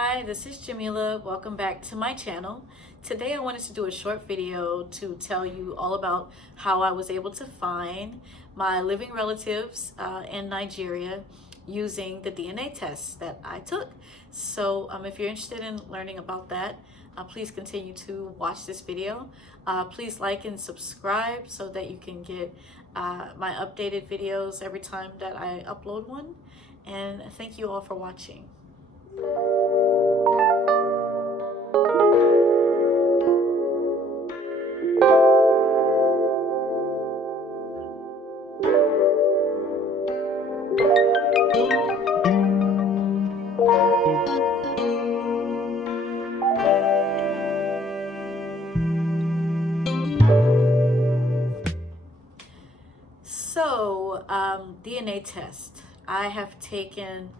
Hi, this is Jamila. Welcome back to my channel. Today I wanted to do a short video to tell you all about how I was able to find my living relatives in Nigeria using the DNA test that I took. So if you're interested in learning about that, please continue to watch this video. Please like and subscribe so that you can get my updated videos every time that I upload one. And thank you all for watching. So, DNA test. I have taken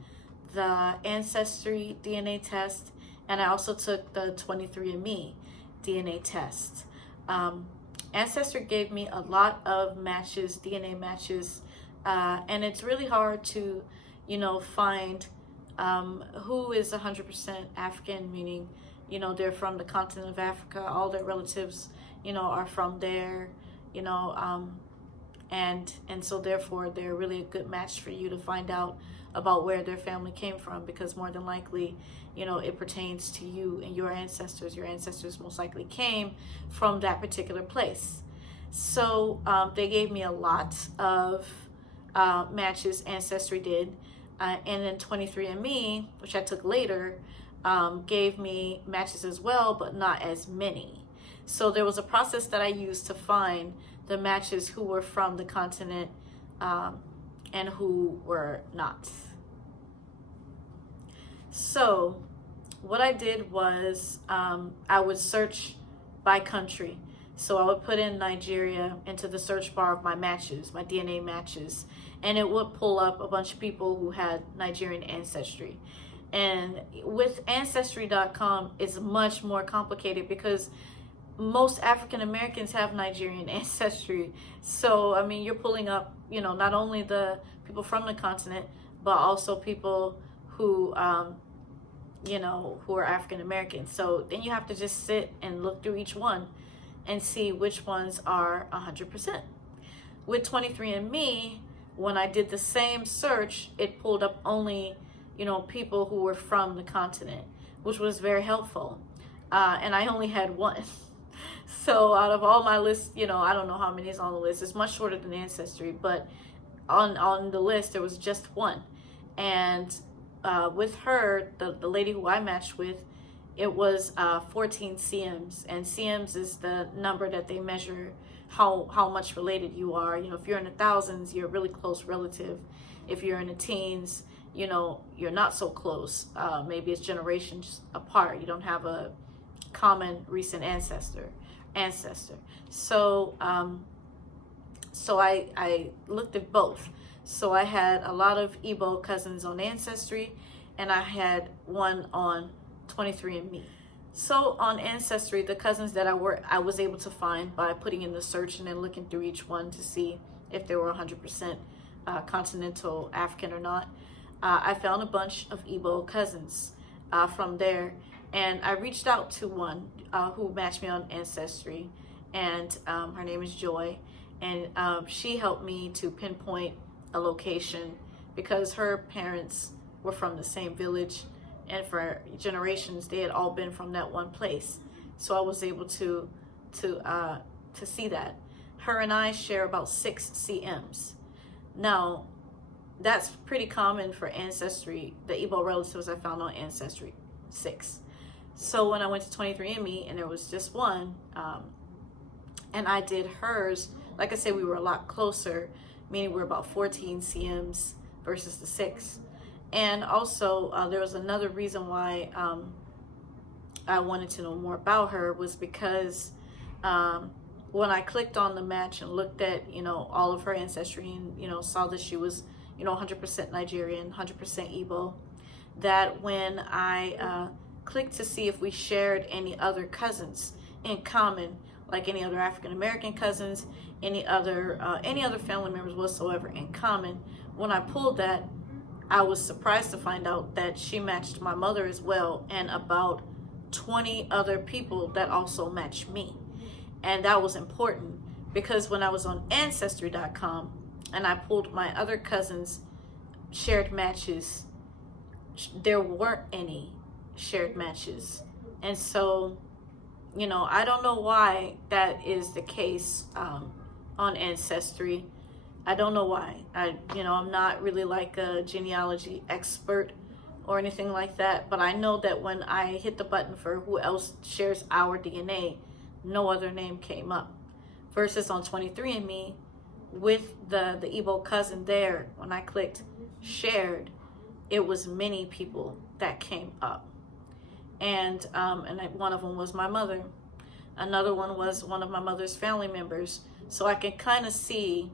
the Ancestry DNA test, and I also took the 23andMe DNA test. Ancestry gave me a lot of matches, DNA matches, and it's really hard to, find who is 100% African, meaning, they're from the continent of Africa, all their relatives, are from there, and so therefore they're really a good match for you to find out about where their family came from, because more than likely it pertains to you and your ancestors most likely came from that particular place. So they gave me a lot of matches. Ancestry did, and then 23andMe, which I took later, gave me matches as well, but not as many. So there was a process that I used to find the matches who were from the continent and who were not. So what I did was I would search by country. So I would put in Nigeria into the search bar of my matches, my DNA matches, and it would pull up a bunch of people who had Nigerian ancestry. And with Ancestry.com, it's much more complicated because most African Americans have Nigerian ancestry. So, you're pulling up, not only the people from the continent, but also people who, who are African American. So then you have to just sit and look through each one and see which ones are 100%. With 23andMe, when I did the same search, it pulled up only, people who were from the continent, which was very helpful. And I only had one. So out of all my lists, I don't know how many is on the list. It's much shorter than Ancestry, but on the list, there was just one. And with her, the lady who I matched with, it was 14 cms. And cms is the number that they measure how much related you are. If you're in the thousands, you're a really close relative. If you're in the teens, you're not so close. Maybe it's generations apart. You don't have a common recent ancestor. So so I looked at both. So I had a lot of Igbo cousins on Ancestry, and I had one on 23andMe. So on Ancestry, the cousins that I was able to find by putting in the search and then looking through each one to see if they were 100% continental African or not. I found a bunch of Igbo cousins from there. And I reached out to one who matched me on Ancestry, and her name is Joy, and she helped me to pinpoint a location because her parents were from the same village, and for generations they had all been from that one place. So I was able to see that. Her and I share about 6 cms. Now, that's pretty common for Ancestry. The Igbo relatives I found on Ancestry, 6. So when I went to 23andMe and there was just one, and I did hers, like I said, we were a lot closer, meaning we're about 14 cms versus the 6. And also there was another reason why I wanted to know more about her, was because when I clicked on the match and looked at, all of her ancestry and, saw that she was, 100% Nigerian, 100% Igbo, that when I clicked to see if we shared any other cousins in common, like any other African American cousins, any other family members whatsoever in common. When I pulled that, I was surprised to find out that she matched my mother as well, and about 20 other people that also matched me. And that was important because when I was on ancestry.com and I pulled my other cousins' shared matches, there weren't any shared matches. And so, you know, I don't know why that is the case on Ancestry. I don't know why. I'm not really like a genealogy expert or anything like that, but I know that when I hit the button for who else shares our DNA, no other name came up. Versus on 23andMe, with the Igbo cousin there, when I clicked shared, it was many people that came up. And one of them was my mother. Another one was one of my mother's family members. So I can kind of see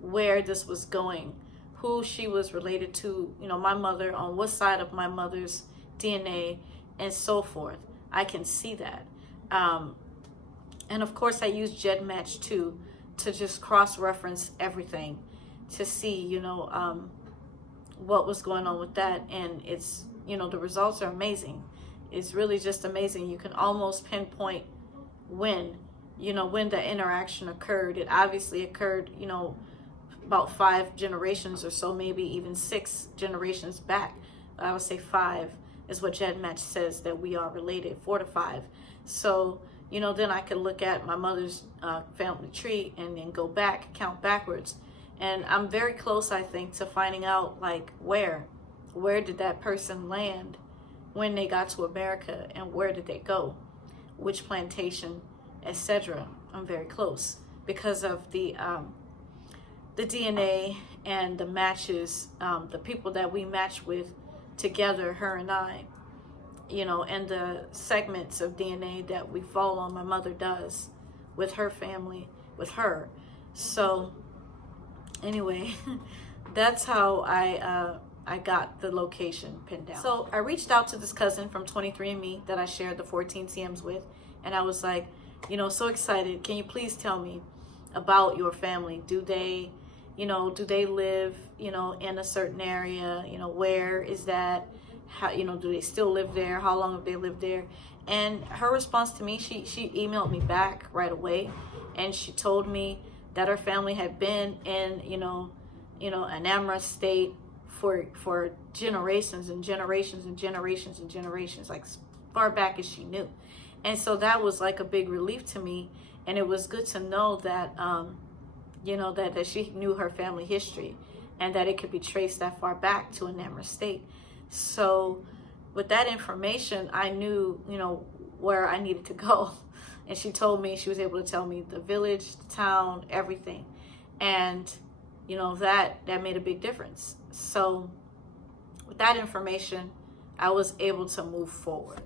where this was going, who she was related to, you know, my mother, on what side of my mother's DNA, and so forth. I can see that. And of course I use GEDmatch too, to just cross-reference everything to see, you know, what was going on with that. And it's, you know, the results are amazing. It's really just amazing. You can almost pinpoint when, you know, when the interaction occurred. It obviously occurred, you know, about 5 generations or so, maybe even 6 generations back. I would say 5 is what GEDmatch says that we are related, 4 to 5. So, you know, then I could look at my mother's family tree and then go back, count backwards. And I'm very close, I think, to finding out, like, where did that person land when they got to America, and where did they go, which plantation, etc. I'm very close because of the DNA and the matches, the people that we match with together, her and I, you know, and the segments of DNA that we fall on, my mother does with her family, with her. So anyway, that's how I got the location pinned down. So I reached out to this cousin from 23andMe that I shared the 14 TMs with, and I was like, you know, so excited. Can you please tell me about your family? Do they live, you know, in a certain area? You know, where is that? How, you know, do they still live there? How long have they lived there? And her response to me, she emailed me back right away, and she told me that her family had been in, you know, Anambra State for generations and generations and generations and generations, like as far back as she knew. And so that was like a big relief to me, and it was good to know that you know, that she knew her family history and that it could be traced that far back to Anambra State. So with that information, I knew, you know, where I needed to go. And she told me, she was able to tell me the village, the town, everything. And, you know, that made a big difference. So with that information, I was able to move forward.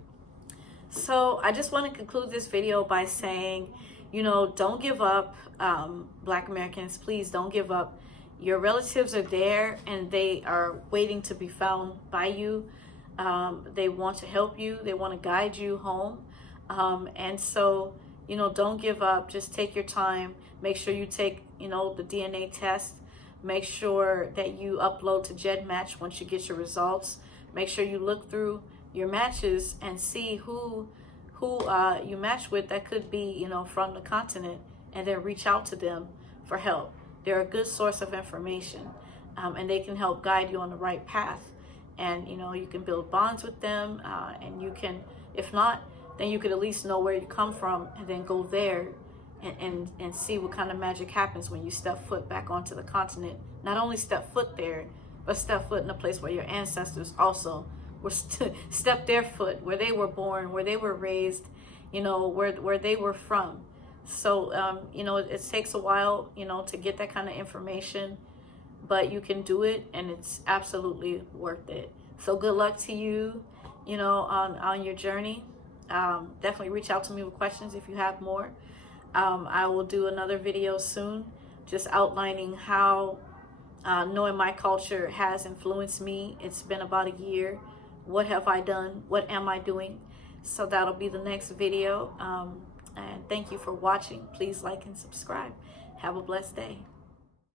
So I just want to conclude this video by saying, you know, don't give up. Black Americans, please don't give up. Your relatives are there and they are waiting to be found by you. They want to help you. They want to guide you home. And so, you know, don't give up. Just take your time. Make sure you take, you know, the DNA test. Make sure that you upload to GEDmatch once you get your results. Make sure you look through your matches and see who you match with that could be, you know, from the continent, and then reach out to them for help. They're a good source of information, and they can help guide you on the right path. And, you know, you can build bonds with them, and you can, if not, then you could at least know where you come from, and then go there and see what kind of magic happens when you step foot back onto the continent. Not only step foot there, but step foot in a place where your ancestors also were step their foot, where they were born, where they were raised, you know, where they were from. So, you know, it takes a while, you know, to get that kind of information, but you can do it, and it's absolutely worth it. So good luck to you, you know, on your journey. Definitely reach out to me with questions if you have more. I will do another video soon, just outlining how knowing my culture has influenced me. It's been about a year. What have I done? What am I doing? So that'll be the next video. And thank you for watching. Please like and subscribe. Have a blessed day.